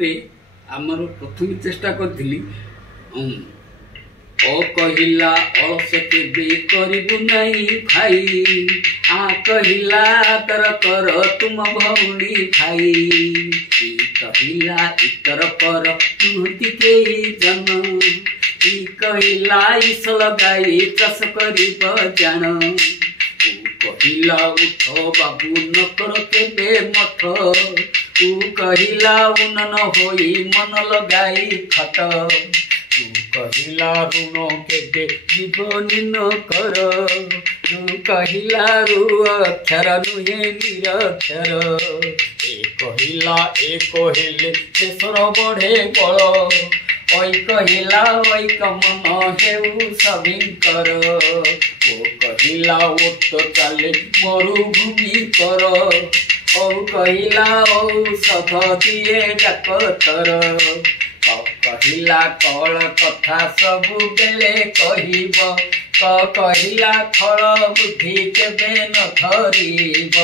रे आमर प्रथम चेष्टा करी ओ कहिला अलस केबे करिबु नहीं भाई आ कहिला तर कर तुम भौणी भाई ई कहिला इतर कर तुहति के जन ई कहिला इस लगाई चस करिब जान कहिला उठ बाबू न कर केबे मठ तू कहिला उन न होई मन लगाई खट तू कहिला ऋण केबे जीवनी न कर तू कहिला रु अक्षर नुहे निरक्षर ए कहिला ए कहिले देशर बढ़े बल ओई कहिला ओई कमन हेउ सभिंकर ओ कहिला ओट चले मरुभूमि कर ओ कहिला औषध दिए डाक्तर कहिला कल कथा सबु बेले कहिब कहिला खल बुद्धि केबे न धरिब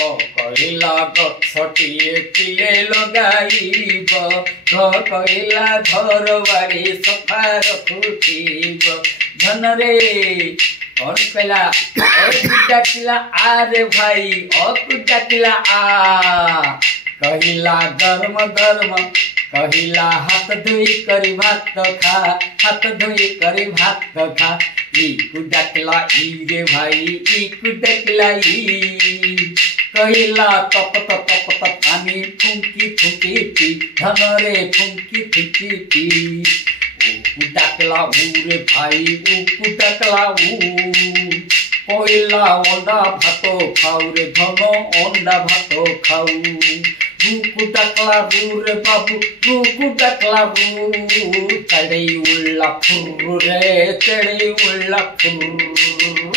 कहिला गछटिए किए लगाइब कहिला घर बाड़ी सफा रखुथिब धन रे और कहला डाकिला आ रे भाई डाकिला आ कहिला गर्म गर्म कहिला हाथ धोई करी भात खा हाथ धोई करी भात खा ई डाकिला ई रे भाई ई डाकिला ई कहिला तप तप तप तप पानी फुंकी फुंकी पी धन रे फुंकी फुंकी पी डाकला रे भाई डाकला कहिला अंडा भात खाऊ रे धन अंडा भात खाऊ डाकला रे बाबू डाकला चढ़े उल्ला फुर रे चढ़े उल्ला फुर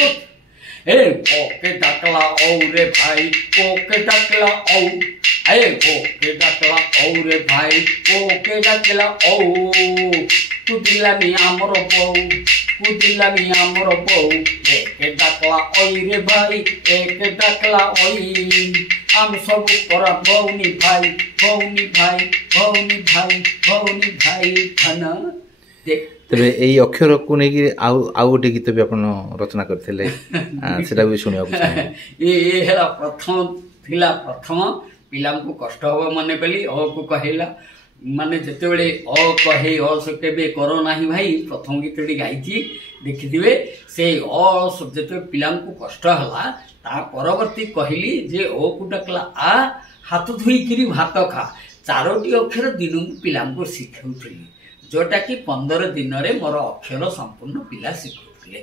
ए ओके डाकला रे भाई ओके डाकला ए ओके डाकला रे भाई ओके डाकला कुदिलानी आमर बौ कुदिलानी आमर बौ एक डाकला रे भाई एक डाकला आम सब पर भौनी भाई भौनी भाई भौनी भाई भौनी भाई धन देख तेरे यही अक्षर को नहीं आउ गोटे गीत भी अपन रचना करते सेटा भी सुनिया ये है प्रथम थिला प्रथम पिला को कष्ट हो मने कली अ को कहिला माने जते बेले अ कहे अ से केबे करो नाही भाई प्रथम गीतटी गाइची देखिथिबे से अ जते पिला को कष्ट हला ता परवर्ती कहली जे ओ को डकला आ हाथ धोई किरी भात खा चारोटी अक्षर दिन पिला को शिखाउथली जोटा कि 15 दिन रे मोर अक्षर संपूर्ण पिला शिखुले।